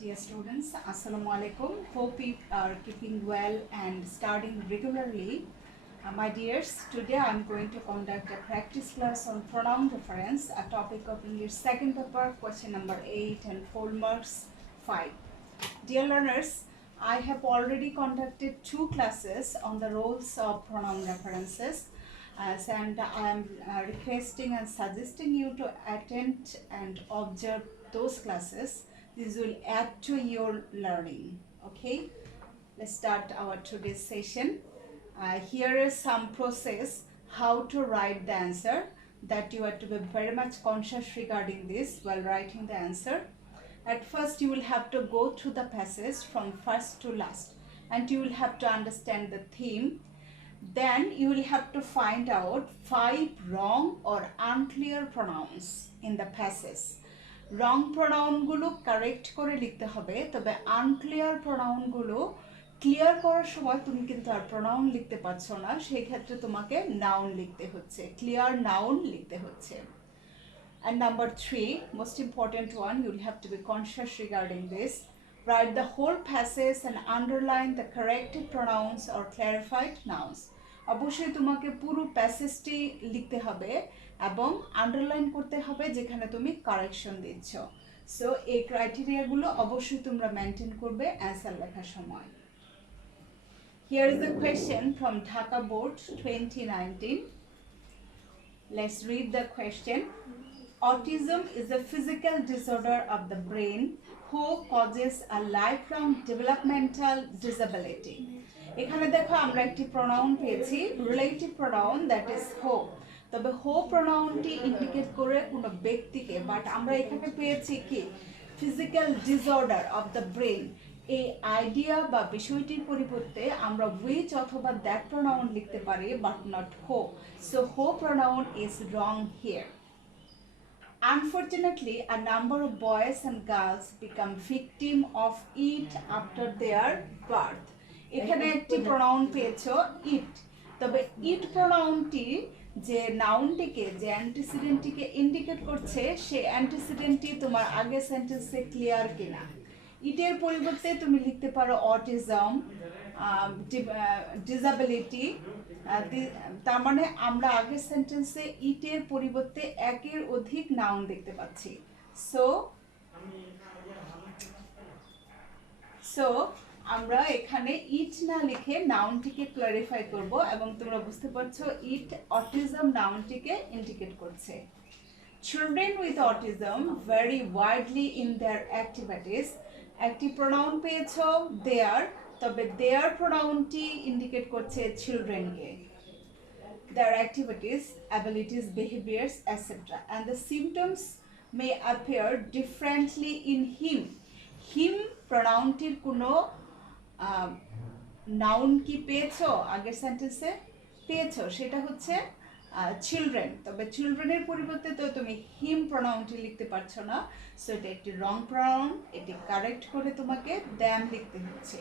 Dear students, Assalamu alaikum. Hope you are keeping well and studying regularly. My dears, today I am going to conduct a practice class on pronoun reference, a topic of English second paper, question number 8 and full marks 5. Dear learners, I have already conducted 2 classes on the roles of pronoun references. And I am requesting and suggesting you to attend and observe those classes. This will add to your learning. Okay, let's start our today's session. Here is some process how to write the answer that you have to be very much conscious regarding this while writing the answer. At first you will have to go through the passage from first to last and you will have to understand the theme. Then you will have to find out 5 wrong or unclear pronouns in the passage. রং প্রনাউনগুলো correct করে লিখতে হবে, তবে unclear প্রনাউনগুলো clear করার সময় তুমি কিন্তু আর প্রনাউন লিখতে পারছো না, সেই ক্ষেত্রে তোমাকে নাউন লিখতে হচ্ছে, ক্লিয়ার নাউন লিখতে হচ্ছে। And number 3, most important one, you'll have to be conscious regarding this. Write the whole passage and underline the corrected pronouns or clarified nouns. অবশ্যই তোমাকে পুরো প্যাসেজটি লিখতে হবে এবং আন্ডারলাইন করতে হবে যেখানে তুমি কারেকশন দিচ্ছ। সো এই ক্রাইটেরিয়াগুলো অবশ্যই তোমরা মেনটেন করবে অ্যান্সার লেখার সময়। Here is the question from Dhaka Board 2019. Let's read the question. Autism is a physical disorder of the brain who causes a lifelong developmental disability. এখানে দেখো আমরা একটি প্রনাউন পেয়েছি, রিলেটিভ প্রনাউন, দ্যাট ইজ হো। তবে হো প্রনাউনটি ইন্ডিকেট করে কোনো ব্যক্তিকে, বাট আমরা এখানে পেয়েছি কি physical disorder of the brain. এই আইডিয়া বা বিষয়টির পরিবর্তে আমরা উইচ অথবা দ্যাট প্রনাউন লিখতে পারি, বাট নট হো। সো হো pronoun is wrong here. Unfortunately, a number of boys and girls become victim of it after their birth. এখানে একটি প্রনাউন পেয়েছো ইট, তবে ইট প্রনাউনটি যে নাউনটিকে, যে অ্যান্টিসিডেন্টটিকে ইন্ডিকেট করছে, সেই অ্যান্টিসিডেন্টটি তোমার আগের সেন্টেন্সে ক্লিয়ার কিনা। ইটের পরিবর্তে তুমি লিখতে পারো অটিজম, ডিসাবিলিটি। তার মানে আমরা আগের সেন্টেন্সে ইটের পরিবর্তে একের অধিক নাউন দেখতে পাচ্ছি। সো আমরা এখানে ইট না লিখে নাউনটিকে ক্লারিফাই করব এবং তোমরা বুঝতে পারছো ইট অটিজম নাউনটিকে ইন্ডিকেট করছে। Children with autism vary widely in their activities. একটি প্রনাউন পেয়েছো দেয়ার, তবে দেয়ার প্রনাউনটি ইন্ডিকেট করছে চিলড্রেনকে। Their activities, abilities, behaviors, etc. And the symptoms may appear differently in him. Him প্রনাউনটির কোনো নাউন কি পেয়েছো আগের সেন্টেন্সে? পেয়েছো, সেটা হচ্ছে চিলড্রেন। তবে চিলড্রেনের পরিবর্তে তো তুমি হিম প্রনাউনটি লিখতে পারছো না, সো এটা একটি রং প্রনাউন, এটি কারেক্ট করে তোমাকে দ্যাম লিখতে হচ্ছে।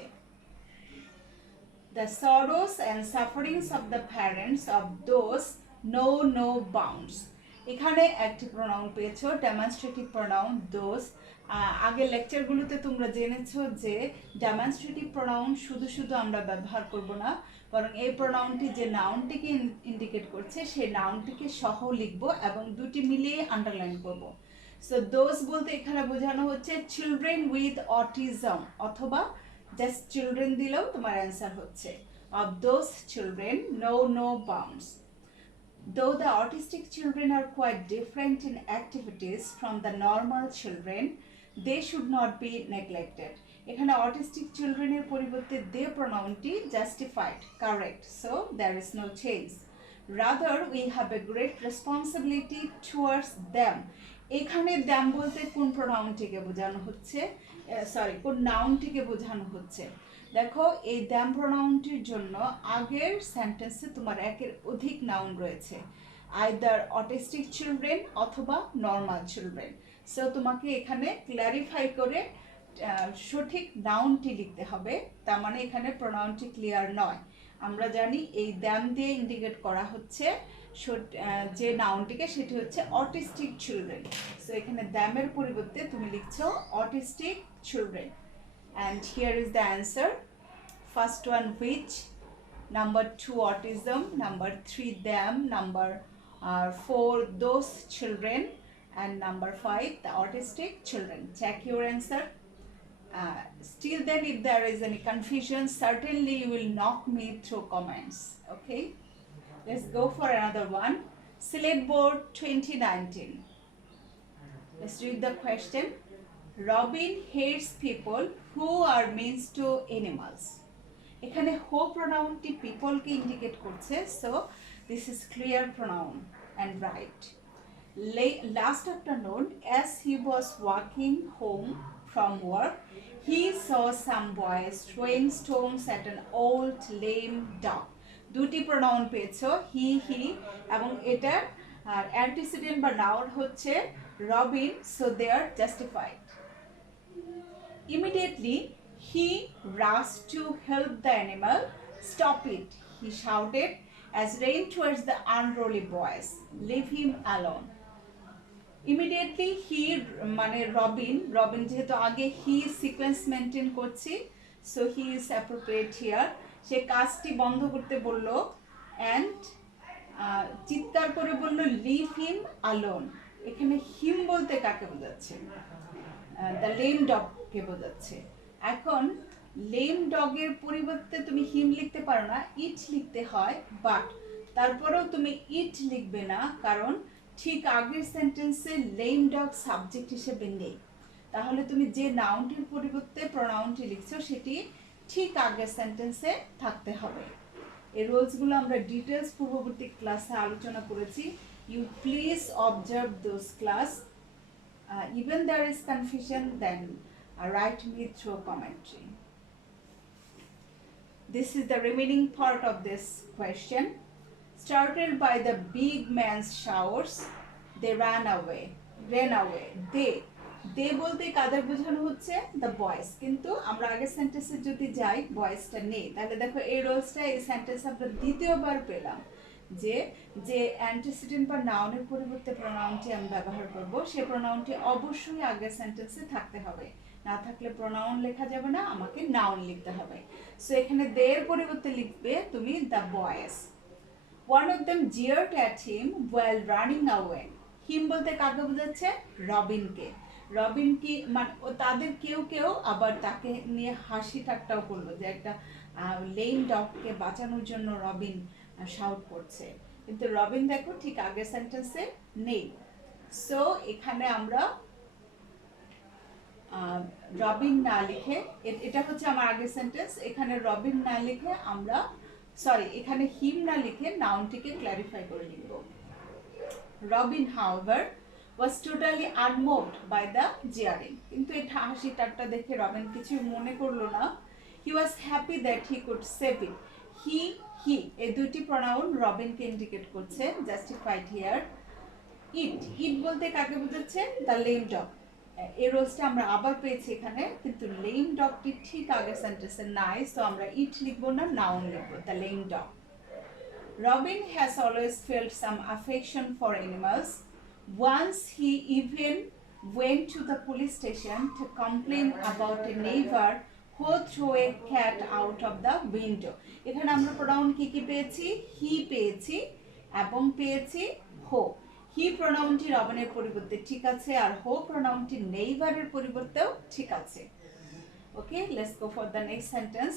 The sorrows and sufferings of the parents of those know no bounds. এখানে একটি প্রনাউন পেয়েছো, ডেমনস্ট্রেটিভ প্রনাউন দোজ। আগের লেকচারগুলোতে তোমরা জেনেছো যে ডেমনস্ট্রেটিভ প্রনাউন শুধু শুধু আমরা ব্যবহার করব না, বরং এই প্রনাউনটি যে নাউনটিকে ইন্ডিকেট করছে সেই নাউনটিকে সহ লিখব এবং দুটি মিলিয়ে আন্ডারলাইন করব। সো দোজ বলতে এখানে বোঝানো হচ্ছে চিলড্রেন উইথ অটিজম, অথবা জাস্ট চিলড্রেন দিলেও তোমার অ্যান্সার হচ্ছে। Of those children know no bounds. Though the autistic children are quite different in activities from the normal children, they should not be neglected. এখানে autistic children এর পরিবর্তে they প্রনাউনটি justified, correct, so there is no change. Rather, we have a great responsibility towards them. এখানে them বলতে কোন প্রনাউনটিকে বোঝানো হচ্ছে, কোন নাউনটিকে বোঝানো হচ্ছে? দেখো এই দ্যাম প্রনাউনটির জন্য আগের সেন্টেন্সে তোমার একের অধিক নাউন রয়েছে, আইদার অটিস্টিক চিলড্রেন অথবা নর্মাল চিলড্রেন। সো তোমাকে এখানে ক্ল্যারিফাই করে সঠিক নাউনটি লিখতে হবে, তার মানে এখানে প্রনাউনটি ক্লিয়ার নয়। আমরা জানি এই দ্যাম দিয়ে ইন্ডিকেট করা হচ্ছে যে নাউনটিকে সেটি হচ্ছে অটিস্টিক চিলড্রেন। সো এখানে দ্যামের পরিবর্তে তুমি লিখছো autistic children. And here is the answer. First one which, number 2 autism, number 3 them, number 4 those children, and number 5 the autistic children. Check your answer. Still then, if there is any confusion, certainly you will knock me through comments. Okay, let's go for another one. Slate Board 2019. Let's read the question. Robin hates people who are mean to animals. এখানে who প্রোনাউনটি পিপলকে indicate করছে, so this is clear pronoun and right. Last afternoon as he was walking home from work he saw some boys throwing stones at an old lame dog. দুটি pronoun পেয়েছো, he এবং এটার antecedent বা noun হচ্ছে Robin, so they are justified. Immediately he rushed to help the animal. Stop it, he shouted as ran towards the unruly boys. Leave him alone. Immediately he মানে Robin যেহেতু আগে he sequence maintain করছি, so he is appropriate here. সে কাজটি বন্ধ করতে বলল and চিৎকার করে বলল লিভ হিম আলোন। এখানে হিম বলতে কাকে বোঝাচ্ছে? দ্য লেম ডগকে বোঝাচ্ছে। এখন লেম ডগের পরিবর্তে তুমি হিম লিখতে পারো না, ইট লিখতে হয়, বাট তারপরেও তুমি ইট লিখবে না, কারণ ঠিক আগের সেন্টেন্সে লেম ডগ সাবজেক্ট হিসেবে নেই। তাহলে তুমি যে নাউনটির পরিবর্তে প্রোনাউনটি লিখছো সেটি ঠিক আগের সেন্টেন্সে থাকতে হবে। এই রুলসগুলো আমরা ডিটেলস পূর্ববর্তী ক্লাসে আলোচনা করেছি। You please observe those class. Even there is confusion, then write me through commentary. This is the remaining part of this question. Startled by the big man's showers, they ran away. They বলতে কাদের বোঝানো হচ্ছে? The boys. কিন্তু আমরা আগের সেন্টেন্সে যদি যাই, বয়েসটা নেই, তাহলে দেখো এই রোলসটা এই সেন্টেন্স আমরা দ্বিতীয়বার পেলাম যে অ্যান্টিসিডেন্ট বা নাউনের পরিবর্তে প্রোনাউনটি আমি ব্যবহার করব, সে প্রোনাউনটি অবশ্যই আগের সেন্টেন্সে থাকতে হবে, না থাকলে প্রোনাউন লেখা যাবে না, আমাকে নাউন লিখতে হবে। সো এখানে দের পরিবর্তে লিখবে তুমি the boys. One of them jeered at him while running away. হিম বলতে কাকে বোঝাচ্ছে? রবিনকে। রবিন কি মানে তাদের কেউ আবার তাকে নিয়ে হাসি ঠাট্টাও করলো যে একটা লেম ডগকে বাঁচানোর জন্য রবিন শাউট করছে, কিন্তু রবিন দেখো ঠিক আগের সেন্টেন্সে নেই। সো এখানে আমরা রবিন না লিখে, এটা হচ্ছে আমার আগের সেন্টেন্স, এখানে রবিন না লিখে আমরা এখানে হিম না লিখে নাউনটিকে ক্ল্যারিফাই করে লিখব। Robin however was totally unmoved by the jeering. কিন্তু এই হাসি ঠাট্টা দেখে রবিন কিছু মনে করলো না। He was happy that he could save it. He এই দুটি প্রোনাউন রবিনকে ইন্ডিকেট করছে, জাস্টিফাইড হিয়ার। ইট বলতে কাকে বোঝাচ্ছে? The lame dog. এই রোলসটা আমরা আবার পেয়েছি এখানে, কিন্তু লেম ডগটি ঠিক আগের সেন্টেন্সে নাই, সো আমরা ইট লিখবো না, নাউন লিখবো, the lame dog. Robin has always felt some affection for animals. Once he even went to the police station to complain about a neighbor who threw a cat out of the window. এখানে আমরা pronoun কি পেয়েছি? হি পেয়েছি এবং পেয়েছি হো। হি প্রোনাউনটি রবিনের পরিবর্তে ঠিক আছে, আর হো প্রোনাউনটি নেইবারের পরিবর্তেও ঠিক আছে। Okay, let's go for the next sentence.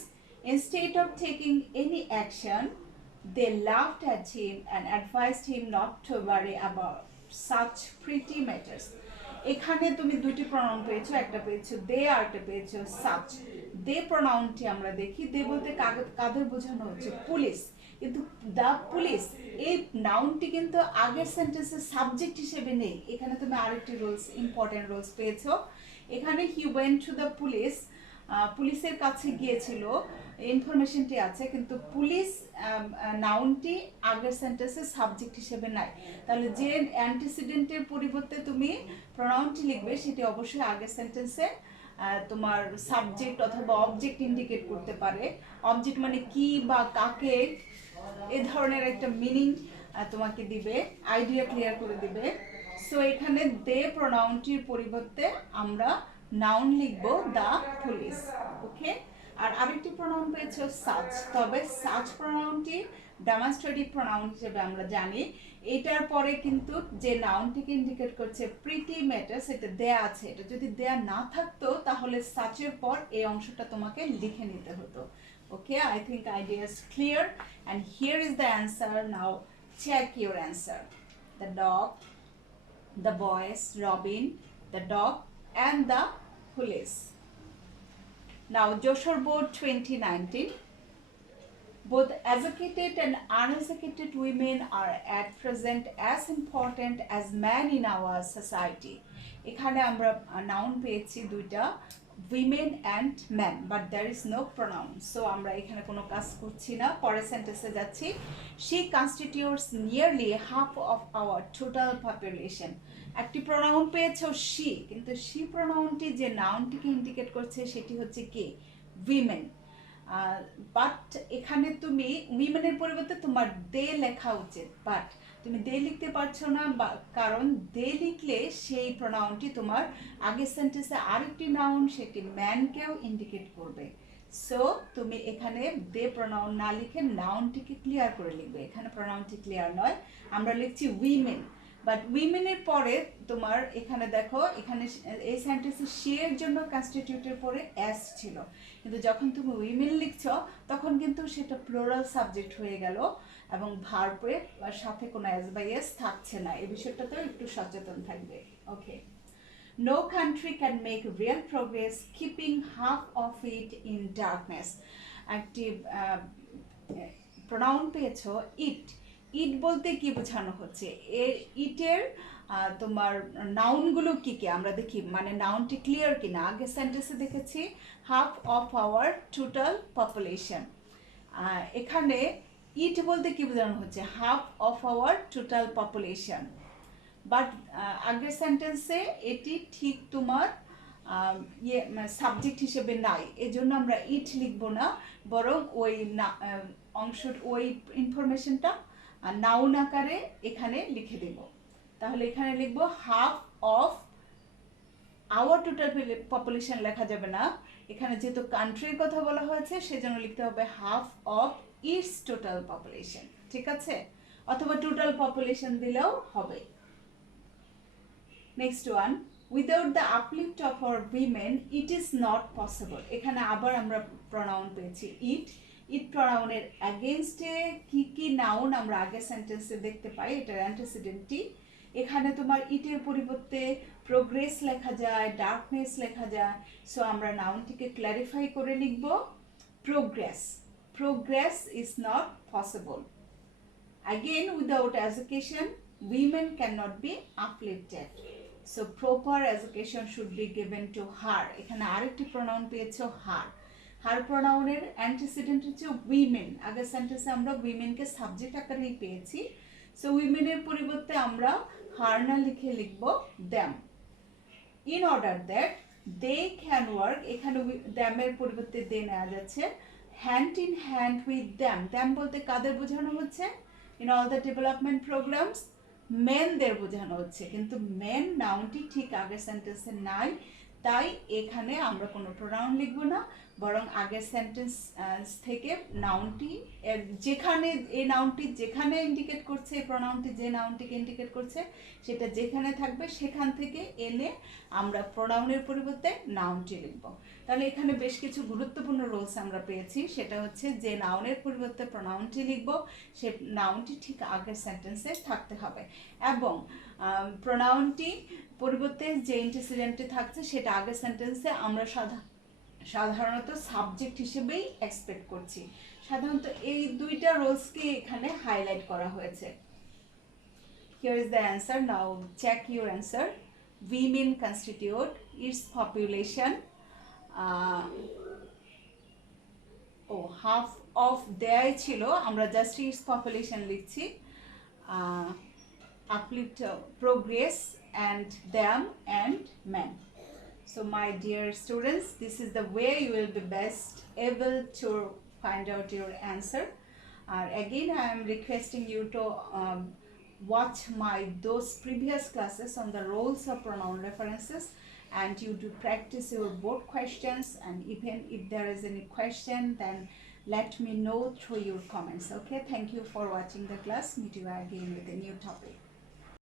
Instead of taking any action, they laughed at him and advised him not to worry about such pretty matters. এখানে তুমি দুটি প্রোনাউন পেয়েছো, একটা পেয়েছো দে আর একটা পেয়েছো সাচ। দে প্রোনাউনটি আমরা দেখি, দে বলতে কাদের বোঝানো হচ্ছে? পুলিশ। কিন্তু দ্য পুলিশ এই নাউনটি কিন্তু আগের সেন্টেন্সের সাবজেক্ট হিসেবে নেই। এখানে তুমি আরেকটি রুলস, ইম্পর্টেন্ট রুলস পেয়েছো। এখানে he went to the police, পুলিশের কাছে গিয়েছিল, ইনফরমেশনটি আছে, কিন্তু পুলিশ নাউনটি আগের সেন্টেন্সে সাবজেক্ট হিসেবে নাই। তাহলে যে অ্যান্টিসিডেন্টের পরিবর্তে তুমি প্রোনাউনটি লিখবে সেটি অবশ্যই আগের সেন্টেন্সে তোমার সাবজেক্ট অথবা অবজেক্ট ইন্ডিকেট করতে পারে। অবজেক্ট মানে কি বা কাকে, এ ধরনের একটা মিনিং তোমাকে দিবে, আইডিয়া ক্লিয়ার করে দিবে। সো এখানে দে প্রোনাউনটির পরিবর্তে আমরা নাউন লিখব দ্য পুলিশ। ওকে, আর আরেকটি প্রোনাউন পেয়েছো সাচ, তবে সাচ প্রোনাউনটি ডেমনস্ট্রেটিভ প্রোনাউন হিসেবে আমরা জানি। এটার পরে কিন্তু যে নাউনটিকে ইন্ডিকেট করছে প্রিটি ম্যাটার, সেটা দেয়া আছে। এটা যদি দেয়া না থাকতো তাহলে সাচের পর এই অংশটা তোমাকে লিখে নিতে হতো। Okay, I think idea is clear and here is the answer. Now check your answer. The dog, the boys, Robin, the dog and the police. Now Joshua Board 2019. Both educated and uneducated women are at present as important as men in our society. এখানে আমরা noun পেয়েছি দুইটা, women and men, but there is no pronoun. So আমরা এখানে কোনো কাজ করছি না, পরের সেন্টেন্সে যাচ্ছি। She constitutes nearly half of our total population. একটি প্রোনাউন পেয়েছো she, কিন্তু she প্রোনাউনটি যে নাউনটিকে ইন্ডিকেট করছে সেটি হচ্ছে কি, women. বাট এখানে তুমি উইমেনের পরিবর্তে তোমার দে লেখা উচিত, বাট তুমি দে লিখতে পারছো না, কারণ দে লিখলে সেই প্রোনাউনটি তোমার আগের সেন্টেন্সে আরেকটি নাউন, সেটি ম্যানকেও ইন্ডিকেট করবে। সো তুমি এখানে দে প্রোনাউন না লিখে নাউনটিকে ক্লিয়ার করে লিখবে। এখানে প্রোনাউনটি ক্লিয়ার নয়, আমরা লিখছি উইমেন, বাট উইমেনের পরে তোমার এখানে দেখো, এখানে এই সেন্টেন্সে শি এর জন্য কনস্টিটিউটের পরে এস ছিল, কিন্তু যখন তুমি উইমেন লিখছো তখন কিন্তু সেটা প্লুরাল সাবজেক্ট হয়ে গেল এবং ভার্বের সাথে কোনো এস বাই এস থাকছে না। এই বিষয়টাতেও একটু সচেতন থাকবে। Okay, no country can make real progress keeping half of it in darkness. একটি প্রোনাউন পেয়েছো ইট। ইট বলতে কি বোঝানো হচ্ছে, ইটের তোমার নাউনগুলো কি কি আমরা দেখি, মানে নাউনটি ক্লিয়ার কিনা। আগে সেন্টেন্সে দেখেছি half of our total population, এখানে ইট বলতে কি বোঝানো হচ্ছে, half of our total population. But আগের সেন্টেন্সে এটি ঠিক তোমার সাবজেক্ট হিসেবে নাই, এজন্য আমরা ইট লিখবো না, বরং ওই অংশ, ওই ইনফরমেশনটা নাউন আকারে এখানে লিখে দেব। তাহলে এখানে লিখবো half of our total population লেখা যাবে না, এখানে যেহেতু কান্ট্রির কথা বলা হয়েছে সেজন্য লিখতে হবে half of its total population. ঠিক আছে, অথবা টোটাল পপুলেশন দিলেও হবে। Next one, without the uplift of our women it is not possible. এখানে আবার আমরা প্রোনাউন পেয়েছি ইট। ইট প্রোনাউনের অ্যাগেনস্টে কি কি নাউন আমরা আগের সেন্টেন্সে দেখতে পাই, এটার অ্যান্টিসিডেন্টটি। এখানে তোমার ইটের পরিবর্তে প্রোগ্রেস লেখা যায়, ডার্কনেস লেখা যায়। সো আমরা নাউনটিকে ক্ল্যারিফাই করে লিখব progress. Progress is not possible. Again, without education, women cannot be uplifted. So proper education should be given to her. এখানে আরেকটি প্রোনাউন পেয়েছো হার। হার প্রোনাউনের অ্যান্টিসিডেন্ট হচ্ছে উইমেন। আগের সেন্টেন্সে আমরা উইমেনকে সাবজেক্ট আকারেই পেয়েছি। সো উইমেনের পরিবর্তে আমরা হার না লিখে লিখব them. In order that they can work, এখানে দ্যামের পরিবর্তে দে নেওয়া যাচ্ছে, hand in hand with them. Them বলতে কাদের বোঝানো হচ্ছে, in all the development programmes মেনদের বোঝানো হচ্ছে, কিন্তু মেন নাউনটি ঠিক আগের সেন্টেন্সে নাই, তাই এখানে আমরা কোনো প্রোনাউন লিখব না, বরং আগের সেন্টেন্স থেকে নাউনটি যেখানে, এই নাউনটি যেখানে ইন্ডিকেট করছে, এই প্রোনাউনটি যে নাউনটিকে ইন্ডিকেট করছে সেটা যেখানে থাকবে সেখান থেকে এনে আমরা প্রোনাউনের পরিবর্তে নাউনটি লিখব। তাহলে এখানে বেশ কিছু গুরুত্বপূর্ণ রুলস আমরা পেয়েছি, সেটা হচ্ছে যে নাউনের পরিবর্তে প্রোনাউনটি লিখব সে নাউনটি ঠিক আগের সেন্টেন্সে থাকতে হবে, এবং প্রোনাউনটি পরিবর্তে যে অ্যান্টিসিডেন্টটি থাকছে সেটা আগের সেন্টেন্সে আমরা সাধারণত সাবজেক্ট হিসেবেই এক্সপেক্ট করছি। সাধারণত এই দুইটা রুলসকে এখানে হাইলাইট করা হয়েছে। Here is the answer. Now check your answer. Women constitute its population half of দেয়াই ছিল, আমরা জাস্ট ইটস পপুলেশন লিখছি। uplift progress and them and men. So my dear students, this is the way you will be best able to find out your answer. Again, I am requesting you to watch those previous classes on the roles of pronoun references, and you do practice your board questions, and even if there is any question, then let me know through your comments. Okay, thank you for watching the class. Meet you again with a new topic.